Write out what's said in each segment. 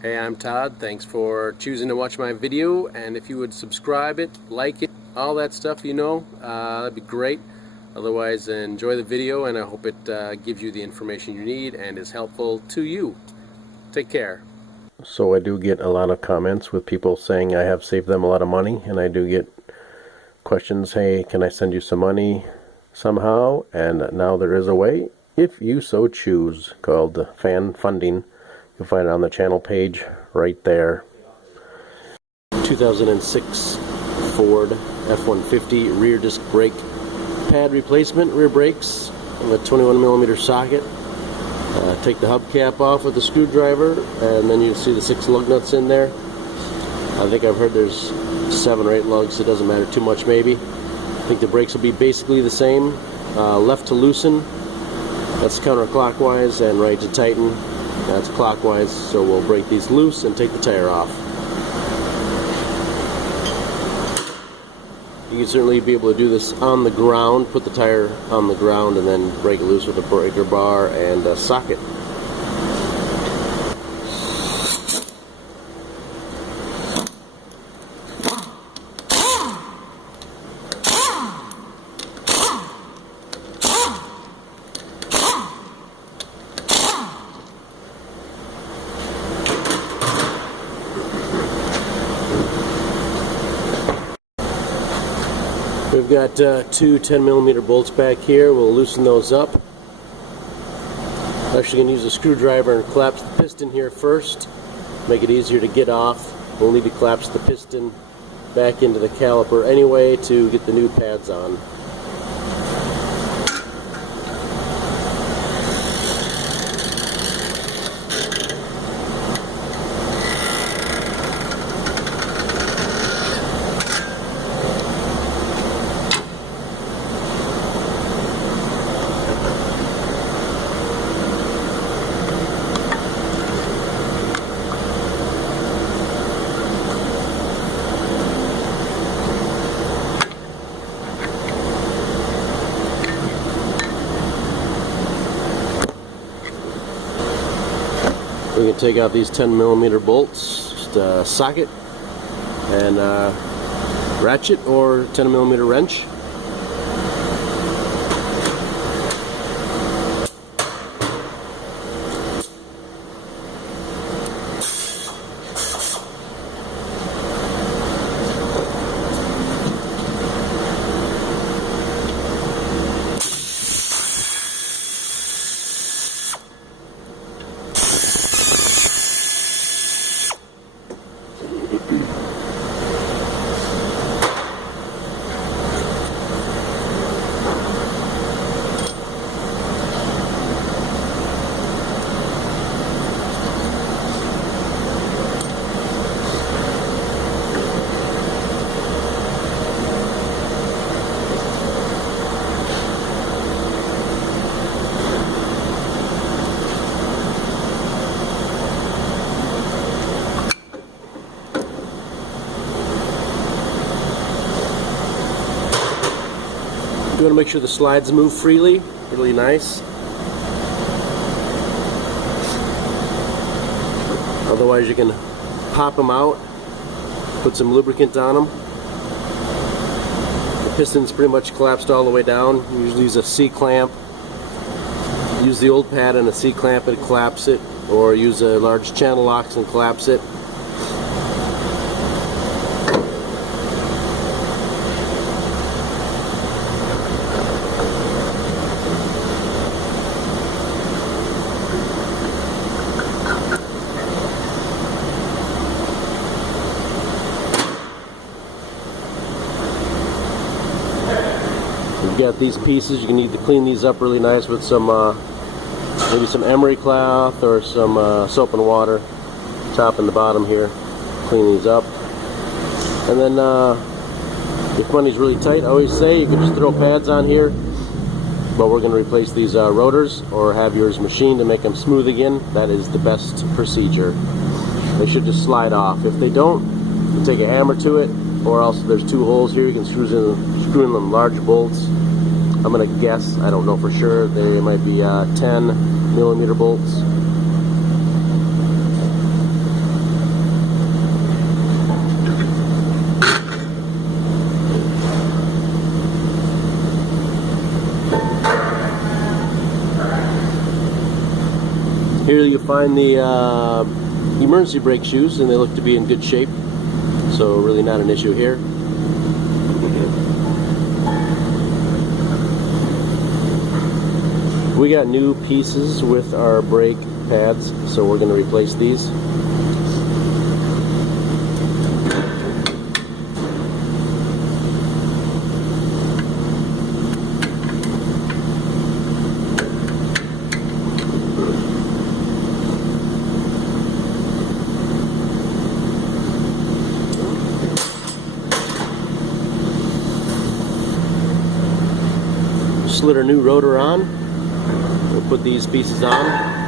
Hey, I'm Todd. Thanks for choosing to watch my video, and if you would subscribe it, like it, all that stuff, that'd be great. Otherwise, enjoy the video, and I hope it gives you the information you need and is helpful to you. Take care. So I do get a lot of comments with people saying I have saved them a lot of money, and I do get questions, hey, can I send you some money somehow? And now there is a way, if you so choose, called fan funding. You'll find it on the channel page right there. 2006 Ford F150 rear disc brake pad replacement, rear brakes, and a 21mm socket. Take the hubcap off with a screwdriver, and then you see the 6 lug nuts in there. I think I've heard there's 7 or 8 lugs, it doesn't matter too much maybe. I think the brakes will be basically the same. Left to loosen, that's counterclockwise, and right to tighten, that's clockwise. So we'll break these loose and take the tire off. You can certainly be able to do this on the ground, put the tire on the ground and then break it loose with a breaker bar and a socket. We've got 2 10mm bolts back here. We'll loosen those up. Actually going to use a screwdriver and collapse the piston here first. Make it easier to get off. We'll need to collapse the piston back into the caliper anyway to get the new pads on. We can take out these 10mm bolts, just a socket and ratchet or 10mm wrench. You want to make sure the slides move freely, really nice. Otherwise you can pop them out, put some lubricant on them. The piston's pretty much collapsed all the way down. You usually use a C-clamp. Use the old pad and a C-clamp and collapse it, or use a large channel locks and collapse it. Got these pieces. You need to clean these up really nice with some maybe some emery cloth or some soap and water. Top and the bottom here. Clean these up. And then if money's really tight, I always say you can just throw pads on here, but we're going to replace these rotors or have yours machined to make them smooth again. That is the best procedure. They should just slide off. If they don't, you can take a hammer to it, or else there's 2 holes here. You can screw in them large bolts. I'm going to guess, I don't know for sure, they might be 10mm bolts. you find the emergency brake shoes, and they look to be in good shape, so really not an issue here. We got new pieces with our brake pads, so we're going to replace these. Slid our new rotor on. We'll put these pieces on.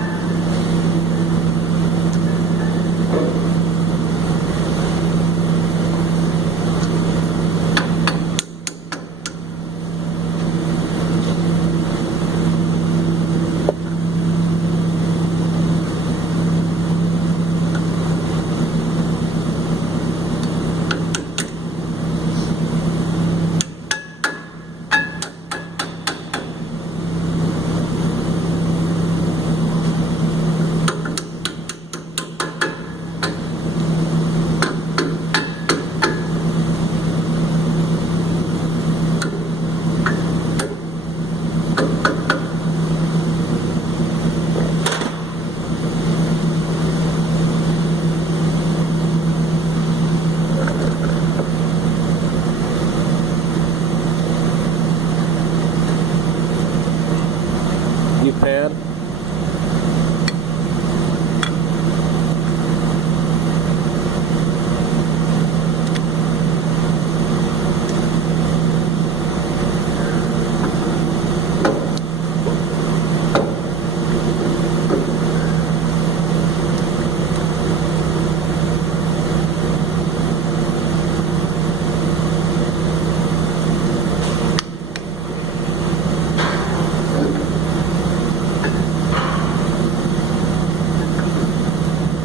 New pad.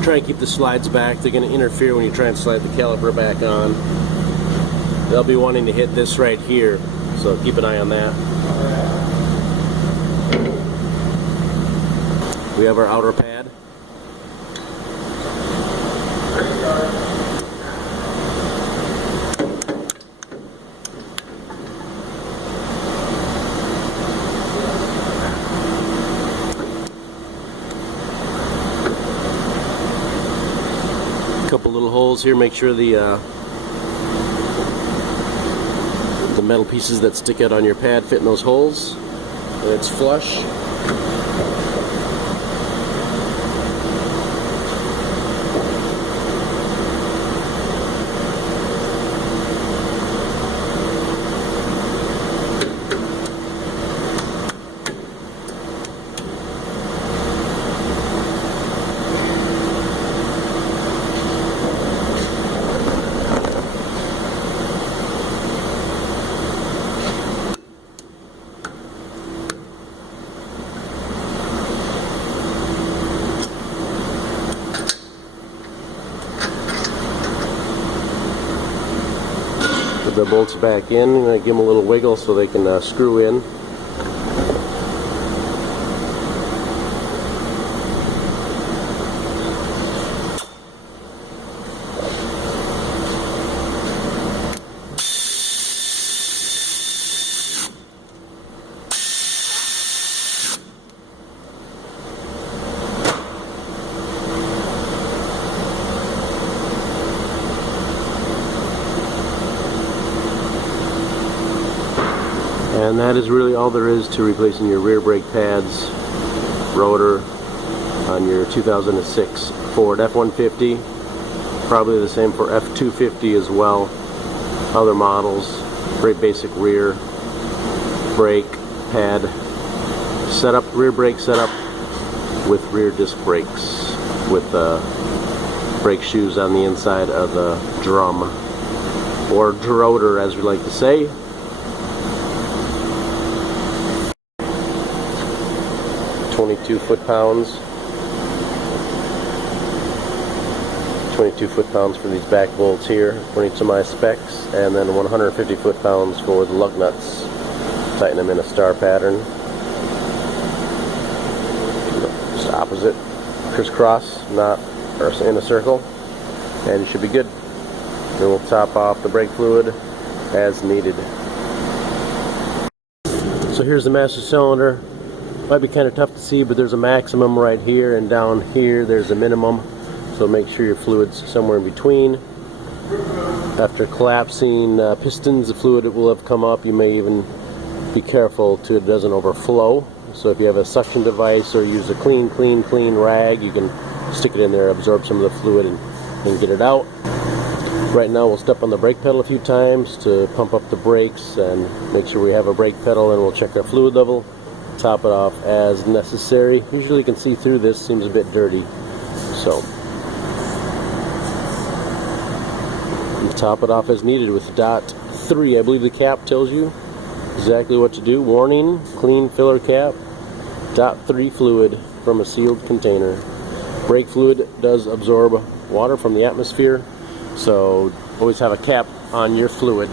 Try and keep the slides back. They're going to interfere when you try and slide the caliper back on. They'll be wanting to hit this right here, so keep an eye on that. We have our outer pad. Couple little holes here. Make sure the metal pieces that stick out on your pad fit in those holes, and it's flush. The bolts back in. I'm going to give them a little wiggle so they can screw in. And that is really all there is to replacing your rear brake pads, rotor on your 2006 Ford F150. Probably the same for F250 as well. Other models, very basic rear brake pad setup, rear brake setup with rear disc brakes with brake shoes on the inside of the drum, or rotor as we like to say. 22 foot-pounds. 22 foot-pounds for these back bolts here, according to my specs, and then 150 foot-pounds for the lug nuts. Tighten them in a star pattern. Just opposite. crisscross, not or in a circle, and you should be good. Then we'll top off the brake fluid as needed. So here's the master cylinder. Might be kind of tough to see, but there's a maximum right here, and down here there's a minimum. So make sure your fluid's somewhere in between. After collapsing pistons, the fluid will have come up. You may even be careful so it doesn't overflow. So if you have a suction device or use a clean rag, you can stick it in there, absorb some of the fluid, and get it out. Right now we'll step on the brake pedal a few times to pump up the brakes and make sure we have a brake pedal, and we'll check our fluid level, top it off as necessary. Usually you can see through this, seems a bit dirty, so top it off as needed with .3. I believe the cap tells you exactly what to do. Warning, clean filler cap, .3 fluid from a sealed container. Brake fluid does absorb water from the atmosphere, so always have a cap on your fluid.